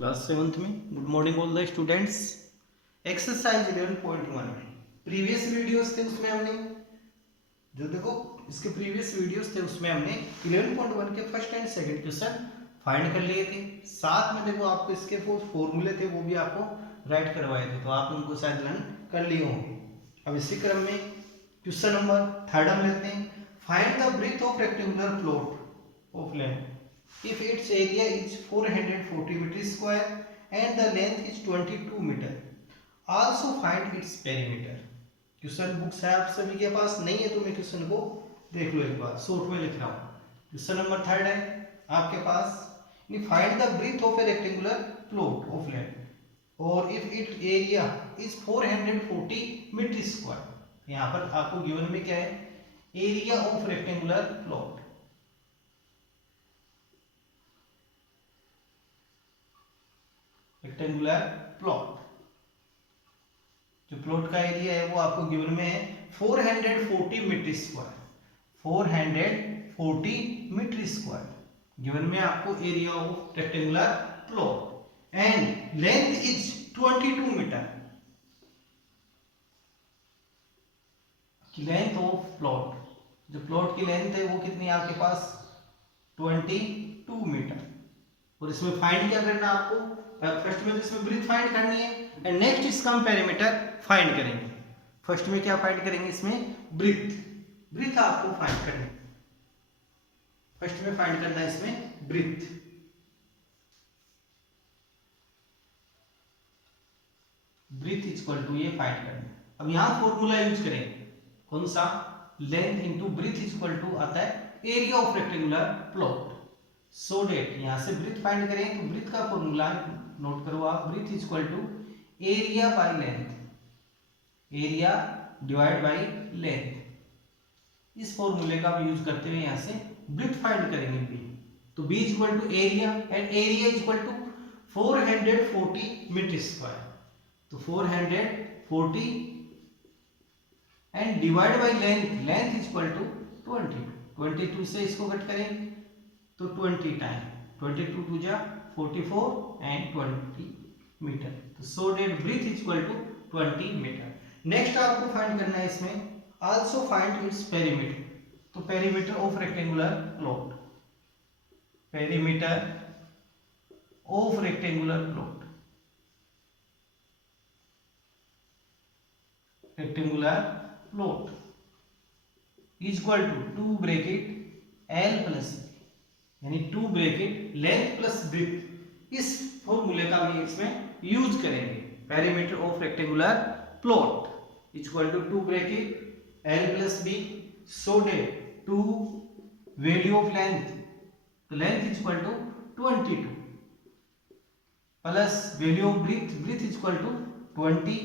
Class 7th में। Good morning all the students. Exercise 11.1 previous videos थे उसमें हमने जो देखो इसके प्रीवियस वीडियोस थे उसमें हमने 11.1 के first and second question find कर लिए थे। साथ में देखो आपको इसके फॉर्मूले थे वो भी आपको राइट करवाए थे, तो आप उनको शायद लर्न कर लिए होंगे। अब इसी क्रम में क्वेश्चन नंबर 3 हम लेते हैं। Find the breadth of rectangular plot of land if its area is 440 meter square and the length is 22 meter. Also find its perimeter. Question books है आप सभी के पास, नहीं है तो मैं क्वेश्चन को देख लो एक बार, शॉर्ट में लिख रहा हूँ। क्वेश्चन नंबर 3 है आपके पास, find the breadth of a rectangular plot of land और if it area is 440 metre square. यहाँ पर आपको गिवन में क्या है, area of rectangular plot, rectangular plot, जो प्लॉट का एरिया है वो आपको गिवन में है 440 metre square, 440 metre square given में आपको area of rectangular plot and length is 22 meter. Length of plot, जो प्लॉट की लेंथ है वो कितनी है आपके पास 22 मीटर। और इसमें फाइंड क्या करना आपको, फर्स्ट में इसमें ब्रीथ फाइंड करनी है एंड नेक्स्ट इसका हम पेरीमीटर फाइंड करेंगे। फर्स्ट में क्या फाइंड करेंगे, इसमें ब्रीथ आपको फाइंड करनी है। फर्स्ट में फाइंड करना है इसमें ब्रीथ। ब्रीथ इक्वल टू ये फाइंड करना है। अब यहां फॉर्मूला यूज करेंगे कौन सा, length into breadth equal to आता है area of rectangular plot. So that यहां से ब्रीथ फाइंड करें तो ब्रीथ का फॉर्मूला नोट करो आप, breadth equal to area by length, area divide by length. इस फॉर्मूले का हम यूज करते हुए यहां से ब्रीथ फाइंड करेंगे बी, तो B equal to area and area equal to 440 metre square, तो 440 and divide by length, length equal to 22 से इसको कट करेंगे तो 20 टाइम 22 टू जा 44 एंड 20 मीटर, तो so that breadth equal to 20 meter. Next आपको फाइंड करना है इसमें आल्सो फाइंड इट्स पेरीमीटर, तो perimeter of rectangular plot, perimeter of rectangular plot, rectangular plot equal to 2 bracket L plus यानी 2 bracket length plus breathe. इस फॉर्मूले का भी इसमें यूज करेंगे। Perimeter of rectangular plot equal to 2 bracket L plus B, so that 2 value of length, तो length equal to 22 plus value of breadth, breadth equal to 20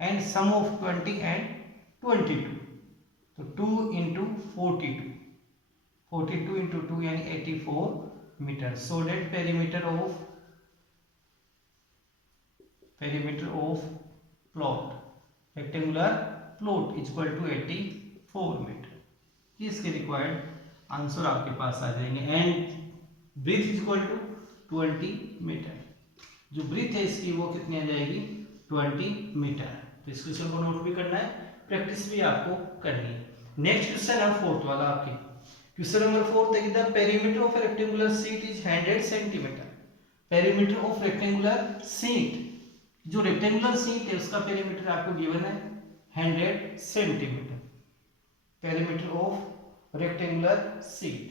and sum of 20 and 22, तो 2 into 42, 42 into 2 यानी 84 metre. So that perimeter of plot, rectangular plot equal to 84 metre. इसके required answer आपके पास आ जाएंगे and breadth equal to 20 metre. जो breadth है इसकी वो कितनी आ जाएगी 20 मीटर। तो इस क्वेश्चन को नोट भी करना है, प्रैक्टिस भी आपको करनी है। नेक्स्ट क्वेश्चन है फोर्थ वाला आपके, क्वेश्चन नंबर 4 देखिए, the perimeter of a rectangular sheet is 100 centimetre. Perimeter of rectangular sheet, जो रेक्टेंगुलर शीट है उसका पेरीमीटर आपको गिवन है 100 centimetre. Perimeter of rectangular sheet,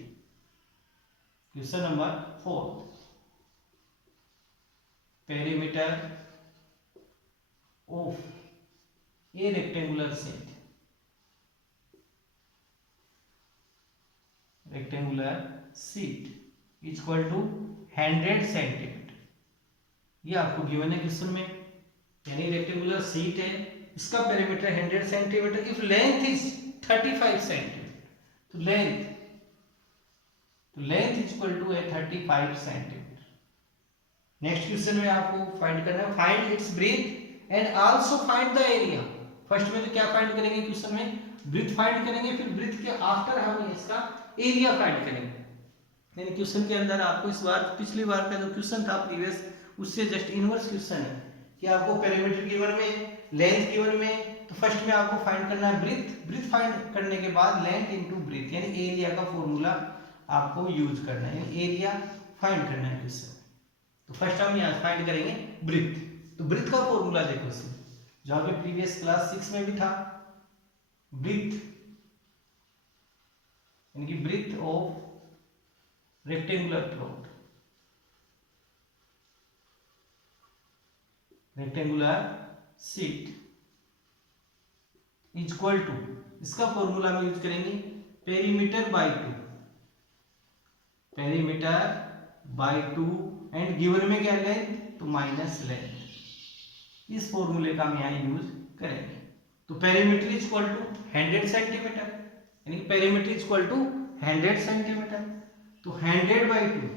question number 4, perimeter of a rectangular sheet, rectangular sheet equal to 100 centimetre. ये आपको given है question में, यानी रेक्टेंगुलर शीट है इसका perimeter 100 centimetre, if length is 35 centimetre, तो लेंथ इक्वल टू है 35 सेंटीमीटर। नेक्स्ट क्वेश्चन में आपको फाइंड करना है find its breadth and also find the area. First में तो क्या फाइंड करेंगे क्वेश्चन में, ब्रीथ फाइंड करेंगे, फिर ब्रीथ के आफ्टर हम इसका एरिया फाइंड करेंगे। यानी क्वेश्चन के अंदर आपको इस बार पिछली बार का जो क्वेश्चन था प्रीवियस, उससे जस्ट इनवर्स क्वेश्चन है कि आपको पेरीमीटर गिवन में, लेंथ गिवन में, तो फर्स्ट में आपको फाइंड करना है ब्रीथ। ब्रीथ फाइंड करने के बाद लेंथ इनटू ब्रीथ यानी एरिया का फॉर्मूला आपको यूज करना है, यानी एरिया फाइंड करना है क्वेश्चन। तो फर्स्ट हम यहाँ फाइंड करेंगे ब्रीथ। तो ब्रीथ का फॉर्मूला देखो इसमें, जो आपके प्रीवियस क्लास 6 में भी था, ब्रीथ यानी कि breadth of rectangular plot, rectangular sheet is equal to, इसका फॉर्मूला हम यूज करेंगे perimeter by 2, perimeter by 2 and given में क्या लेंथ, तो माइनस लेंथ। इस फॉर्मूले का हम यहाँ यूज करेंगे। तो perimeter is equal to 100 centimetre, यानी कि perimeter is equal to 100 centimetre. तो 100 by 2,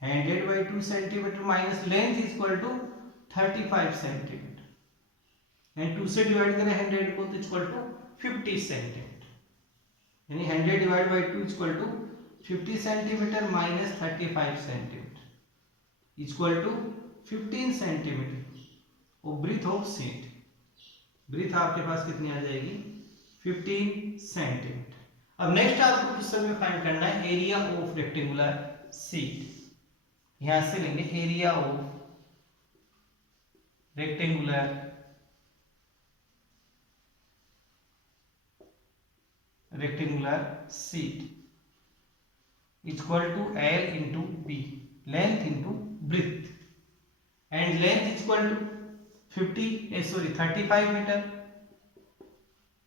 100 by 2 centimetre minus length is equal to 35 centimetre and 2 से डिवाइड करें 100 को तो इक्वल टू 50 सेंटीमीटर, यानी 100 divide by 2 equal to 50 centimetre minus 35 centimetre equal to 15 centimetre. और breadth of sheet, breadth आपके पास कितनी आ जाएगी, 15 सेंटीमीटर। अब नेक्स्ट आपको क्वेश्चन में फाइंड करना है एरिया ऑफ रेक्टेंगुलर शीट। यहां से लेंगे area of rectangular sheet equal to L into B, length into breadth, and length equal to 35 metre,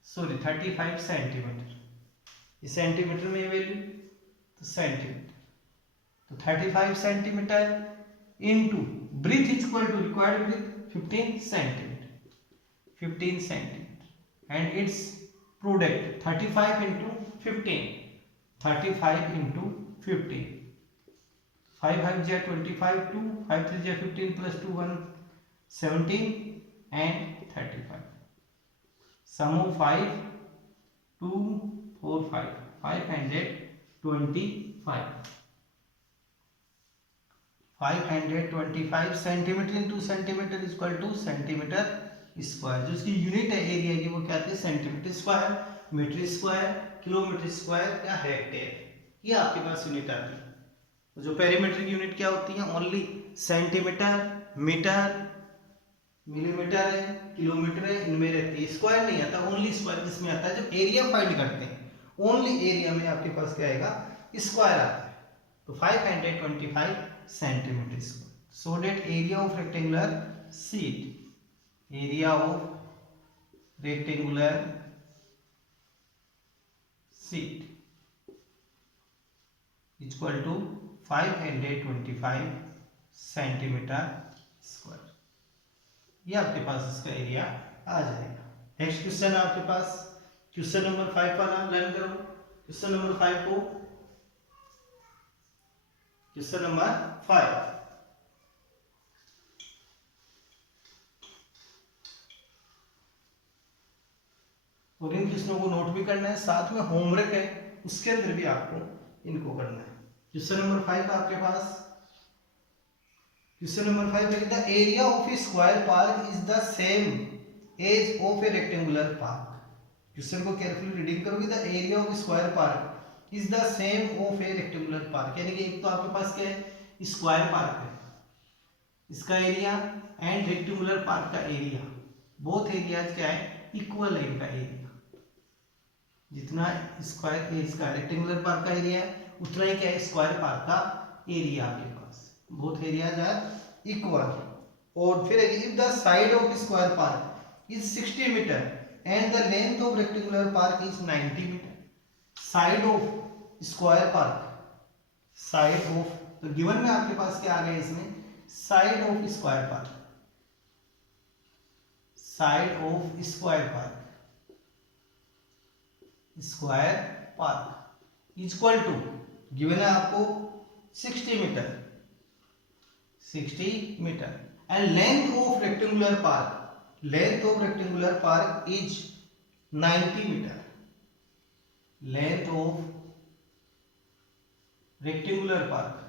35 centimetre. इस सेंटीमीटर में वैल्यू तो सेंटीमीटर, तो 35 centimetre into breadth equal to required breadth 15 centimetre, 15 centimetre and it's product 35 into 15, 35 into 15, 5 5 जा 25, 2 5 3 जा 15 plus 2 1 17 and 35, sum of 5 2 4 5 525, 525 centimetre into centimetre equal two centimetre square. जो इसकी unit है area की वो क्या आती है, centimetre square, metre square, kilometre square या हेक्टेयर, ये आपके पास यूनिट आती है। जो पेरीमीटर की यूनिट क्या होती है, ओनली सेंटीमीटर, मीटर, मिलीमीटर है, किलोमीटर है, इनमें रहती है, स्क्वायर नहीं आता। ओनली स्क्वायर किसमें आता है, जब एरिया फाइंड करते हैं ओनली एरिया में आपके पास क्या आएगा, स्क्वायर आता है। तो 525 centimetre square. So that area of rectangular sheet, area of rectangular sheet equal to 525 centimetre square. ये आपके पास इसका एरिया आ जाएगा। नेक्स्ट क्वेश्चन है आपके पास, क्वेश्चन नंबर 5 पर आप लर्न करो। क्वेश्चन नंबर 5 को, क्वेश्चन नंबर 5, और इन क्वेश्चनों को नोट भी करना है, साथ में होमवर्क है उसके अंदर भी आपको इनको करना है। क्वेश्चन नंबर 5 आपके पास, क्वेश्चन नंबर 5 है, the area of a square park is the same as of a rectangular park. Question को केयरफुली रीडिंग करोगे, the area of square park is the same of a rectangular park, यानी कि एक तो आपके पास क्या है, स्क्वायर पार्क है, इसका एरिया एंड रेक्टेंगुलर पार्क का एरिया, बोथ एरियाज क्या है, इक्वल है इनका एरिया। जितना स्क्वायर इसका रेक्टेंगुलर पार्क का एरिया है उतना ही क्या है, स्क्वायर पार्क का एरिया आपके पास, बोथ एरियाज आर इक्वल। और फिर if the side of square park is 60 metre and the length of rectangular park is 90 meter, side of square park, side of, तो गिवन में आपके पास क्या आ गया इसमें, side of square park, side of square park, square park equal to, given है आपको 60 metre, 60 metre and length of rectangular park, length of rectangular park is 90 meter, length of rectangular park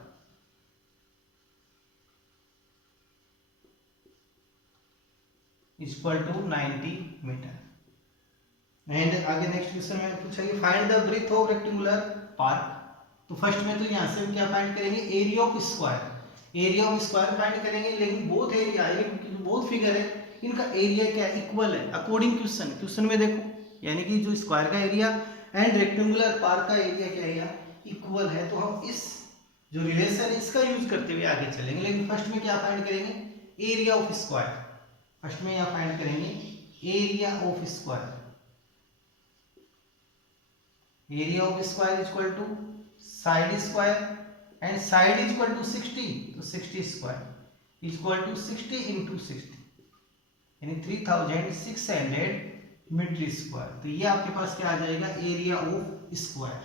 equal to 90 metre. And आगे next question में पूछेंगे find the breadth of rectangular park. तो first में तो यहाँ से हम क्या फाइंड करेंगे, area of square. Area of square find करेंगे, लेकिन बोथ एरिया यानी जो बोथ फिगर है इनका एरिया क्या इक्वल है अकॉर्डिंग क्वेश्चन। क्वेश्चन में देखो यानी कि जो स्क्वायर का एरिया एंड रेक्टेंगुलर पार्क का एरिया क्या है इक्वल है। तो हम इस जो रिलेशन इसका यूज करते हुए आगे चलेंगे। लेकिन फर्स्ट में क्या फाइंड करेंगे, एरिया ऑफ स्क्वायर। फर्स्ट में यहाँ फाइंड करेंगे area of square. Area of square equal to side square and side equal to 60, तो 60 स्क्वायर इक्वल टू 60 इंटू 60 यानी 3600 मीटर स्क्वायर। तो ये आपके पास क्या आ जाएगा, area of square.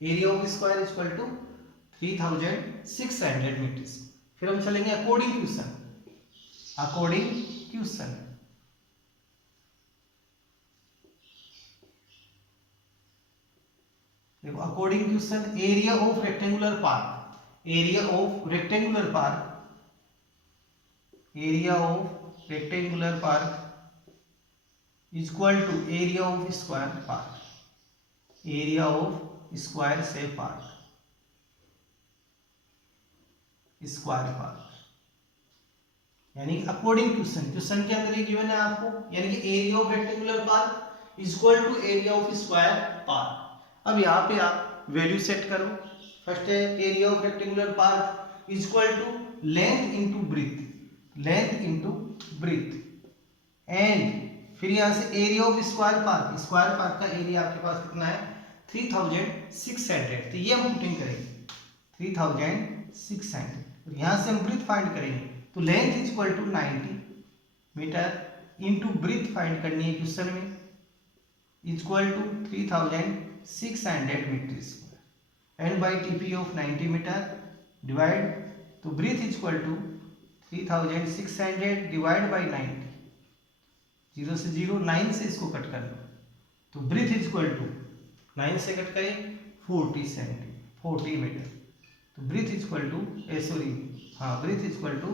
Area of square equal to 3600 metre. फिर हम चलेंगे अकॉर्डिंग क्वेश्चन। अकॉर्डिंग क्वेश्चन देखो, according question area of rectangular park. Area of rectangular park, area of rectangular park equal to area of square park. Area of square से park, square park यानी according question. Question के अंदर ये given है आपको, यानी कि area of rectangular park equal to area of square park. अब यहाँ पे आप वैल्यू सेट करो। फर्स्ट है area of rectangular park equal to length into breadth, length into breadth. And फिर यहाँ से area of square park, square park का एरिया आपके पास कितना है 3600। तो ये हम पुटिंग करेंगे 3600। यहाँ से हम ब्रीथ फाइंड करेंगे, तो length equal to 90 meter into breadth find करनी है क्वेश्चन में, equal to 3600 meter square and by टीपी ऑफ 90 मीटर डिवाइड, तो breadth equal to 3600 divide by 90, 0 से 0, 9 से इसको कट कर लो, तो ब्रीथ इक्वल टू 9 से कट करें 40 मीटर। तो breadth equal to breadth equal to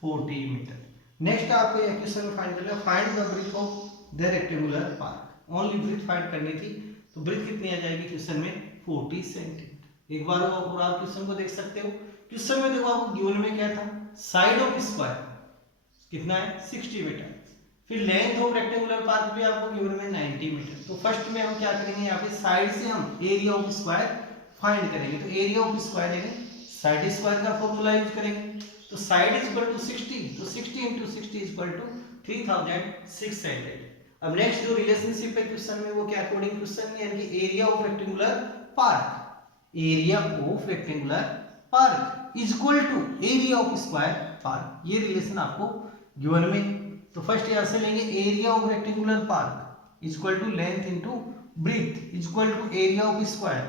40 metre. Next आपको यह क्वेश्चन में फाइंड करना है, find the breadth of the rectangular park. Only breadth find करनी थी, तो ब्रीथ कितनी आ जाएगी क्वेश्चन में 40 सेंटीमीटर। एक बार और आप क्वेश्चन को देख सकते हो। क्वेश्चन में देखो आपको गिवन में क्या था, साइड ऑफ स्क्वायर कितना है 60 मीटर, फिर लेंथ ऑफ रेक्टेंगुलर पार्क भी आपको गिवन में 90 मीटर। तो फर्स्ट में हम क्या करेंगे, यहाँ पे साइड से हम एरिया ऑफ स्क्वायर फाइंड करेंगे। तो एरिया ऑफ स्क्वायर यानी साइड स्क्वायर का फॉर्मूला यूज करेंगे। तो साइड इक्वल टू 60, तो 60 इंटू 60 इक्वल टू 3600। अब नेक्स्ट जो रिलेशनशिप है क्वेश्चन में वो क्या अकॉर्डिंग क्वेश्चन में, यानी कि area of rectangular park, area of rectangular park equal to area of square park. ये रिलेशन आपको गिवन में। तो फर्स्ट यहां से लेंगे area of rectangular park equal to length into breadth equal to area of square.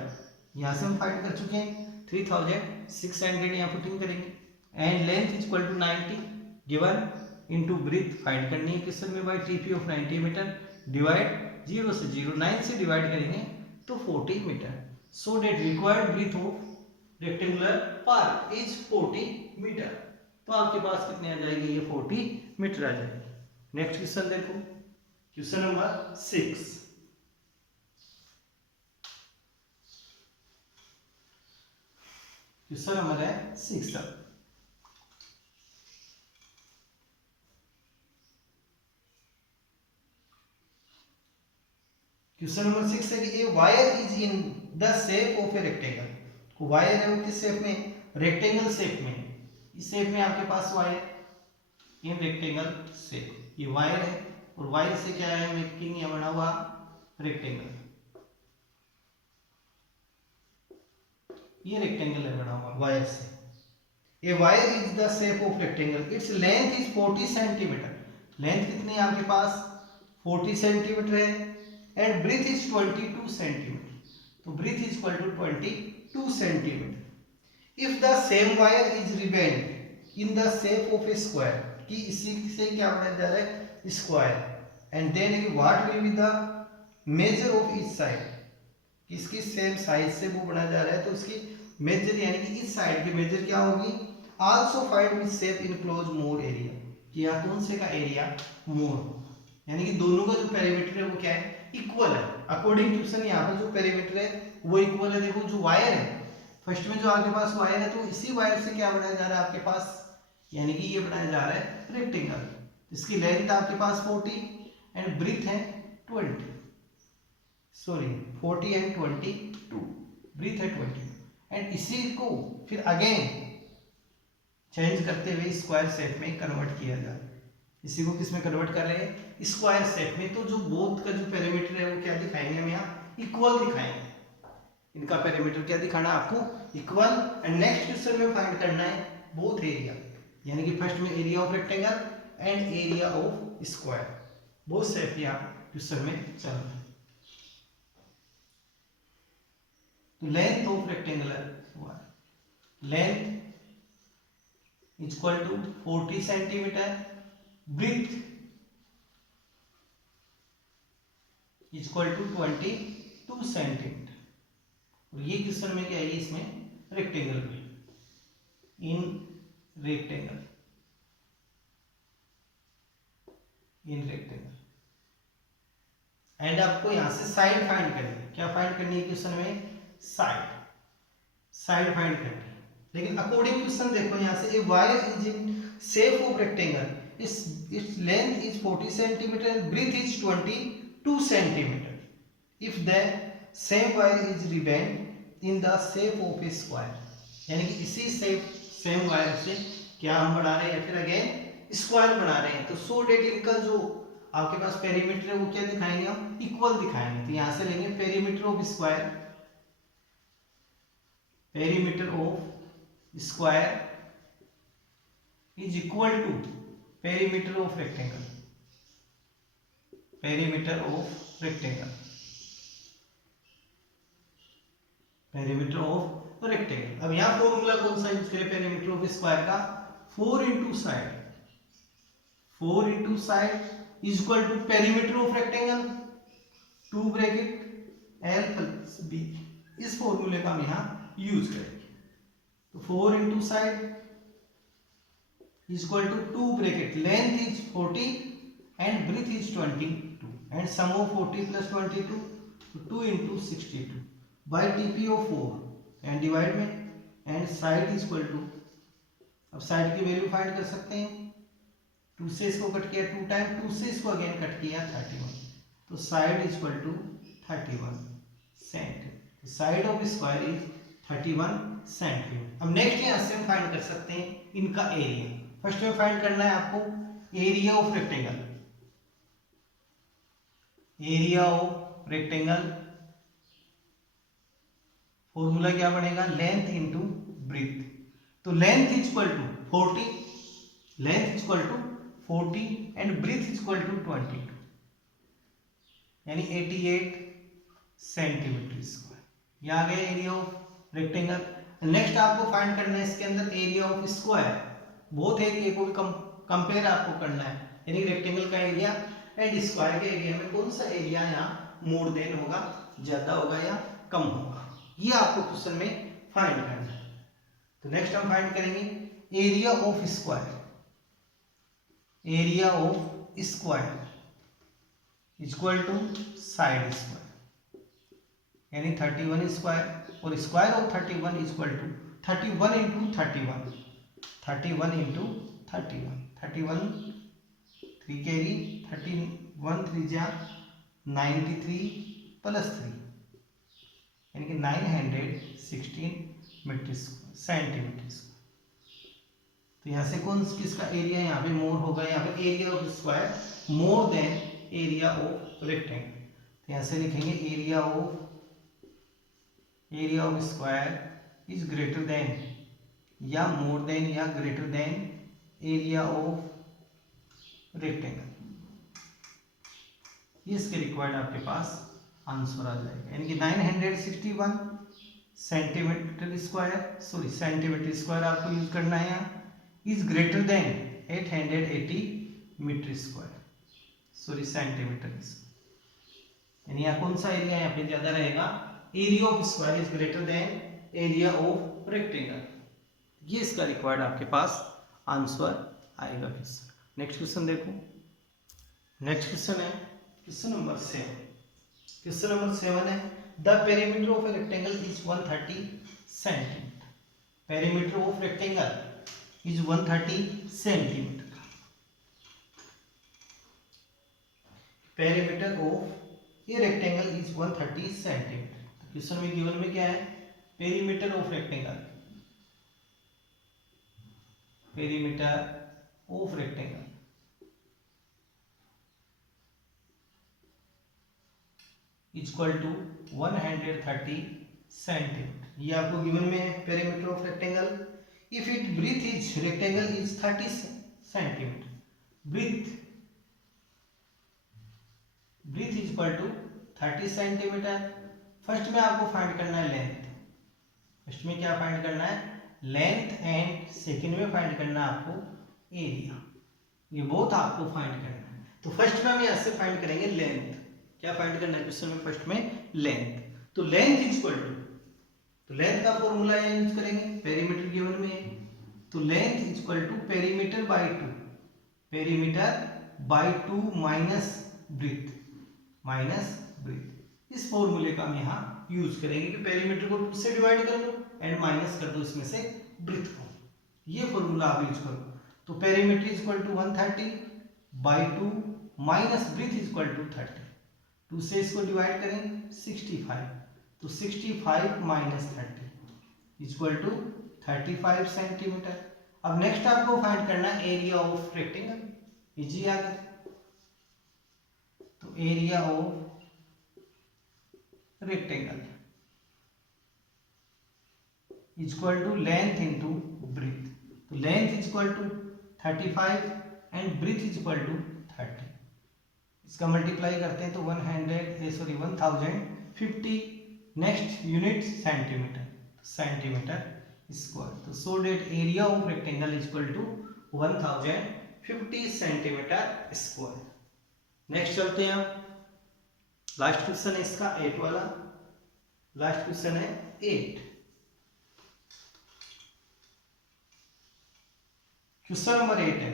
यहां से हम फाइंड कर चुके हैं 3600 यहां पुटिंग करेंगे and length equal to 90 given into breadth find करनी है क्वेश्चन में बाय टीपी ऑफ 90 मीटर डिवाइड 0 से 0, 9 से डिवाइड करेंगे तो 40 मीटर। So that required breadth of rectangular park is 40 metre. तो आपके पास कितने आ जाएंगे, ये 40 मीटर आ जाएंगे। नेक्स्ट क्वेश्चन देखो, क्वेश्चन नंबर 6। क्वेश्चन नंबर है 6। क्वेश्चन नंबर 6 है कि a wire is in the shape of a rectangle. Wire है वो किस शेप में, रेक्टेंगल शेप में। इस शेप में आपके पास वायर इन रेक्टेंगल शेप, ये वायर है और वायर से क्या है मेकिंग या बना हुआ रेक्टेंगल। ये रेक्टेंगल है बना हुआ वायर से। A wire is the shape of rectangle, its length is 40 centimeter. Length कितनी है आपके पास 40 सेंटीमीटर है एंड ब्रीथ इज 22 सेंटीमीटर। तो breadth is equal to 22 centimeter. If the same wire is rebent in the shape of a square, कि इसी से क्या बनाया जा रहा है square, and then what will be the measure of each side, इसकी सेम साइज से वो बनाया जा रहा है तो उसकी मेजर यानी कि इस साइड की मेजर क्या होगी, also find which shape enclose more area, कि यहाँ कौन से का एरिया मोर, यानी कि दोनों का जो पेरीमीटर है वो क्या है, इक्वल है। अकॉर्डिंग टू क्वेश्चन यहाँ पर जो पेरीमीटर है वो इक्वल है। देखो जो वायर है, फर्स्ट में जो आपके पास वायर है, तो इसी वायर से क्या बनाया जा रहा है आपके पास, यानी कि ये बनाया जा रहा है रेक्टेंगल। इसकी लेंथ आपके पास 40 एंड ब्रीथ है 20, सॉरी 40 एंड 22, ब्रीथ है 22, एंड इसी को फिर अगेन चेंज करते हुए स्क्वायर शेप में कन्वर्ट किया जाए। इसी को किस में कन्वर्ट कर रहे हैं, स्क्वायर शेप में। तो जो बोथ का जो पेरीमीटर है वो क्या दिखाएंगे हम यहाँ, इक्वल दिखाएंगे। इनका पेरीमीटर क्या दिखाना है आपको, इक्वल। एंड नेक्स्ट क्वेश्चन में फाइंड करना है बोथ एरिया, यानी कि फर्स्ट में area of rectangle and area of square, both shape यहाँ क्वेश्चन में चल रहा है। तो length of rectangular length is equal to 40 centimetre, breadth is equal to 22 centimetre. और ये क्वेश्चन में क्या है, इसमें रेक्टेंगल में, इन रेक्टेंगल एंड आपको यहां से साइड फाइंड करनी है। क्या फाइंड करनी है क्वेश्चन में, साइड फाइंड करनी है। लेकिन अकॉर्डिंग क्वेश्चन देखो यहाँ से, a wire is in shape of rectangle, its length is 40 centimeter and breadth is 22 centimeter. If the same wire is remained in the shape of a square, यानी कि इसी same wire से क्या हम बना रहे हैं, या फिर अगेन स्क्वायर बना रहे हैं। तो सो डेट इनका जो आपके पास पेरीमीटर है वो क्या दिखाएंगे हम, इक्वल दिखाएंगे। तो यहां से लेंगे perimeter of square, perimeter of square is equal to perimeter of rectangle, perimeter of rectangle, perimeter of rectangle. अब यहां फॉर्मूला कौन सा यूज करें पेरीमीटर ऑफ स्क्वायर का, 4 into side, 4 into side is equal to perimeter of rectangle 2 bracket L plus B. इस फॉर्मूले का हम यहां यूज करेंगे। तो 4 into side is equal to 2 bracket, length is 40 and breadth is 22 and sum of 40 plus 22, so 2 into 62 by TP of 4 and divide में, and side is equal to, अब side की वैल्यू फाइंड कर सकते हैं, 2 से इसको कट किया 2 time, 2 से इसको अगेन कट किया 31, तो side is equal to 31 centimetre. Side of square is 31 centimetre. अब नेक्स्ट यहां से हम फाइंड कर सकते हैं इनका एरिया। फर्स्ट में फाइंड करना है आपको area of rectangle, area of rectangle formula क्या बनेगा, लेंथ इंटू ब्रीथ। तो length is equal to 40, length is equal to 40 and breadth is equal to 22, यानी 88 सेंटीमीटर स्क्वायर। ये आ गया एरिया ऑफ रेक्टेंगल। नेक्स्ट आपको फाइंड करना है इसके अंदर area of square. Both area को भी कंपेयर आपको करना है, यानी रेक्टेंगल का एरिया एंड स्क्वायर के एरिया में कौन सा एरिया यहाँ मोर देन होगा, ज्यादा होगा या कम होगा, ये आपको क्वेश्चन में फाइंड करना है। तो नेक्स्ट हम फाइंड करेंगे area of square, area of square equal to side square, यानी 31 स्क्वायर, और square of 31 equal to 31 into 31, 31 into 31, 31 3 carry, 31 3 जा 93 प्लस 3, यानी कि 916 मीटर सेंटीमीटर। तो यहाँ से कौन किसका एरिया यहाँ पे मोर होगा, यहाँ पे area of square more than area of rectangle. तो यहाँ से लिखेंगे area of square is greater than या मोर देन या greater than area of rectangle. इसके रिक्वायर्ड आपके पास आंसर आ जाएगा, यानी कि 961 centimetre square, sorry centimetre square आपको यूज करना है यहाँ, is greater than 880 metre square, sorry centimetre square. यानी यहाँ कौन सा एरिया यहाँ पे ज्यादा रहेगा, area of square is greater than area of of rectangle. ये इसका रिक्वायर्ड आपके पास आंसर आएगा क्वेश्चन। नेक्स्ट क्वेश्चन देखो। नेक्स्ट क्वेश्चन है क्वेश्चन नंबर 7। क्वेश्चन नंबर 7 है the perimeter of a rectangle is 130 centimetre. Perimeter of rectangle is 130 centimetre. Perimeter of a rectangle is 130 centimetre. Question में given में क्या है, perimeter of rectangle, perimeter of rectangle equal to 130 centimetre. ये आपको given में है perimeter of rectangle. If it breadth is rectangle is 30 centimetre. Breadth equal to 30 centimetre. First में आपको फाइंड करना है लेंथ। फर्स्ट में क्या फाइंड करना है, लेंथ, एंड सेकंड में फाइंड करना है आपको एरिया। ये बहुत आपको फाइंड करना है। तो फर्स्ट में हम यहाँ से फाइंड करेंगे लेंथ। क्या फाइंड करना है क्वेश्चन में, फर्स्ट में लेंथ। तो लेंथ इक्वल टू, तो लेंथ का फॉर्मूला यूज करेंगे, पेरीमीटर गिवन में है तो length equal to perimeter by 2, perimeter by 2 minus breadth, इस फॉर्मूले का हम यहाँ यूज करेंगे कि पेरीमीटर को 2 से डिवाइड कर दो एंड माइनस कर दो इसमें से ब्रीथ को। ये फॉर्मूला आप यूज करो। तो perimeter equal to 130 by 2 minus breadth equal to 30। 2 से इसको डिवाइड करेंगे 65, तो 65 माइनस 30 इक्वल टू 35 सेंटीमीटर। अब नेक्स्ट आपको फाइंड करना है एरिया ऑफ रेक्टेंगल। इजी आ गया। तो area of rectangle equal to length into breadth. तो length equal to 35 and breadth equal to 30। इसका मल्टीप्लाई करते हैं तो 1050। Next unit centimeter, centimetre square. तो so that area of rectangle equal to 1050 centimeter square. Next चलते हैं हम। Last question है इसका 8 वाला। लास्ट क्वेश्चन है 8। क्वेश्चन नंबर 8 है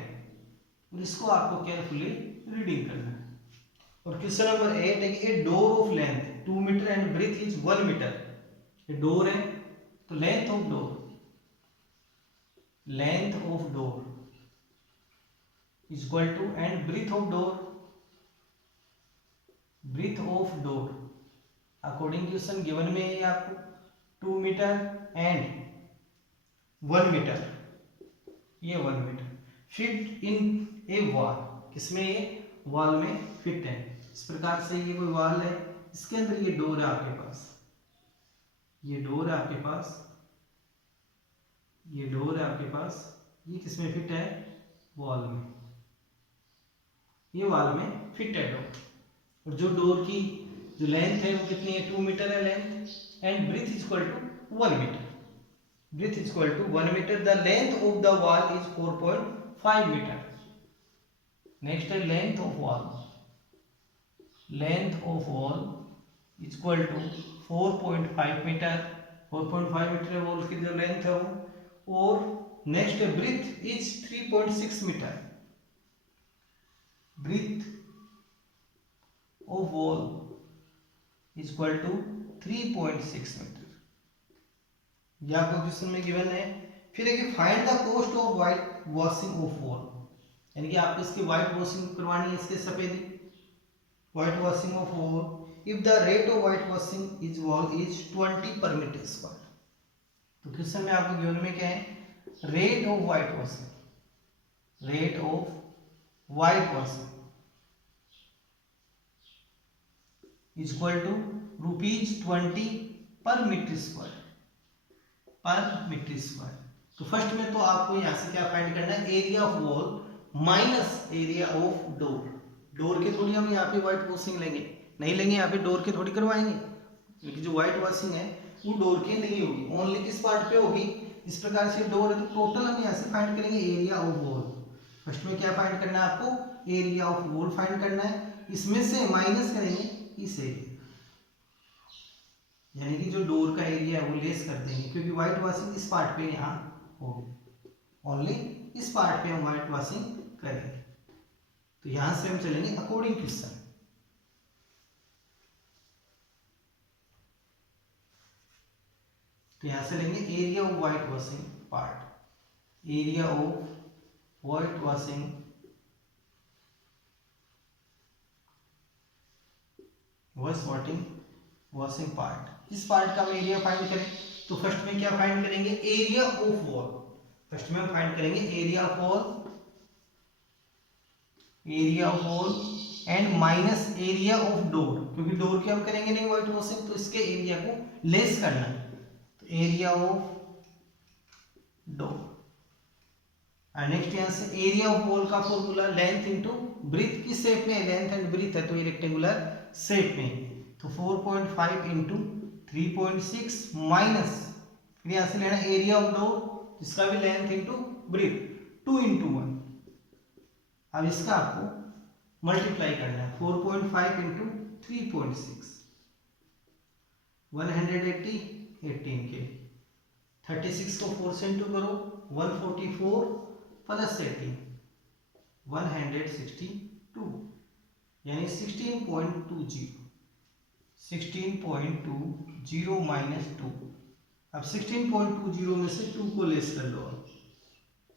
और इसको आपको केयरफुली रीडिंग करना है। और क्वेश्चन नंबर 8 है कि a door of length 2 metre and breadth is 1 metre. ये डोर है तो length of door, length of door equal to and breadth of door, breadth of door according question given में है आपको 2 मीटर एंड 1 मीटर। ये 1 metre fit in a wall, किसमें, ये wall में फिट है। इस प्रकार से ये कोई वॉल है, इसके अंदर ये डोर है आपके पास, ये डोर है आपके पास, ये डोर है आपके पास, ये किसमें फिट है, वॉल में, ये वॉल में फिट है डोर। और जो डोर की जो लेंथ है वो कितनी है, 2 मीटर है length, and breadth equal to 1 meter, breadth equal to 1 meter. The length of the wall is 4.5 meter. Next है length of wall, length of wall equal to 4.5 meter, 4.5 meter है wall की जो length है वो। और next है breadth is 3.6 meter, breadth of wall equal to 3.6 meter. यह आपको क्वेश्चन में गिवन है। फिर है find the cost of white washing of wall, यानी कि आपको इसकी व्हाइट वॉशिंग करवानी है, इसके सफेदी, white washing of wall. If the rate of white washing is wall is 20 per metre square. तो क्वेश्चन में आपको गिवन में क्या है, rate of white washing, rate of white washing equal to ₹20 per metre square, per metre square. तो first में तो आपको यहां से क्या फाइंड करना है, area of wall minus area of door. Door के थोड़ी हम यहाँ पे व्हाइट वॉशिंग लेंगे, नहीं लेंगे, यहाँ पे डोर के थोड़ी करवाएंगे, क्योंकि जो व्हाइट वॉशिंग है वो डोर की नहीं होगी, ओनली किस पार्ट पे होगी, इस प्रकार से डोर है तो टोटल हम यहाँ से फाइंड करेंगे एरिया ऑफ वॉल। फर्स्ट में क्या फाइंड करना है आपको, एरिया ऑफ वॉल फाइंड करना है, इसमें से माइनस करेंगे इस एरिया, यानी कि जो डोर का एरिया है वो लेस कर देंगे, क्योंकि व्हाइट वॉशिंग इस पार्ट पे यहाँ होगी, ओनली इस पार्ट पे हम व्हाइट वॉशिंग करेंगे। तो यहां से हम चलेंगे अकॉर्डिंग क्वेश्चन। तो यहां से लेंगे area of white washing part, area of white washing washing part. इस पार्ट का हम एरिया फाइंड करें तो फर्स्ट में क्या फाइंड करेंगे, एरिया ऑफ वॉल। फर्स्ट में हम फाइंड करेंगे area of wall, area of wall and minus area of door, क्योंकि डोर की हम करेंगे नहीं व्हाइट वॉशिंग, तो इसके एरिया को लेस करना है। तो area of door and next यहां से एरिया ऑफ वॉल का फॉर्मूला लेंथ इनटू ब्रीथ, किस शेप में लेंथ एंड ब्रीथ है, तो ये रेक्टेंगुलर शेप में। तो 4.5 इंटू 3.6 माइनस, फिर यहां से लेना एरिया ऑफ डोर जिसका भी लेंथ इंटू ब्रीथ 2 इंटू 1। अब इसका आपको मल्टीप्लाई करना है, 4.5 इंटू 3.6 180 18 के, 36 को 4 से इंटू करो 144 प्लस 18 162, यानी 16.20 माइनस 2। अब 16.20 में से 2 को लेस कर लो,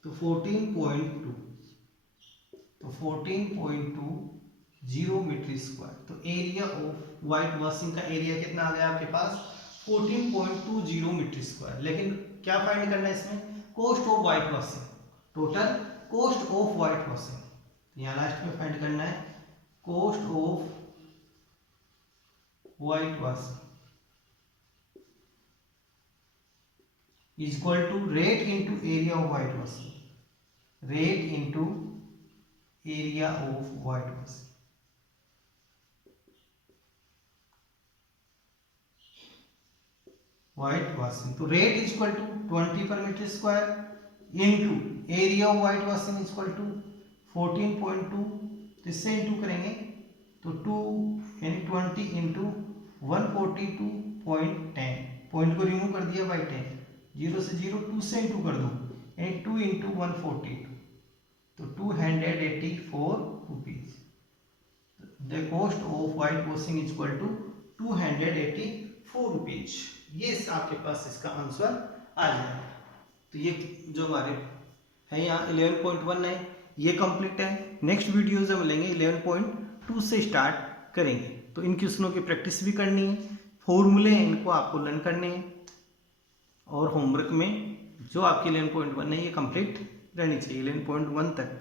तो 14.2, तो 14.20 मीटर स्क्वायर। तो एरिया ऑफ व्हाइट वॉशिंग का एरिया कितना आ गया आपके पास, 14.20 मीटर स्क्वायर। लेकिन क्या फाइंड करना है इसमें, cost of white washing, total cost of white washing. यहाँ लास्ट में फाइंड करना है cost of white washing is equal to rate into area of white washing, rate into area of white washing. White washing तो rate is equal to 20 per metre square into area of white washing is equal to 14.2, तो इससे into करेंगे तो 2 यानी 20 into 142.10, point को remove कर दिया by 10, 0 से 0 2 से इंटू कर दो यानी 2 इंटू 142, तो 284 rupees. The cost of white washing is equal to 284 rupees. ये आपके पास इसका आंसर आ जाएगा। तो ये जो हमारे है यहाँ 11.1 है ये कंप्लीट है। नेक्स्ट वीडियोज हम लेंगे 11.2 से स्टार्ट करेंगे। तो इन क्वेश्चनों की प्रैक्टिस भी करनी है, फॉर्मूले हैं इनको आपको लर्न करने हैं, और होमवर्क में जो आपकी 11.1 है ये कंप्लीट रहनी चाहिए 11.1 तक।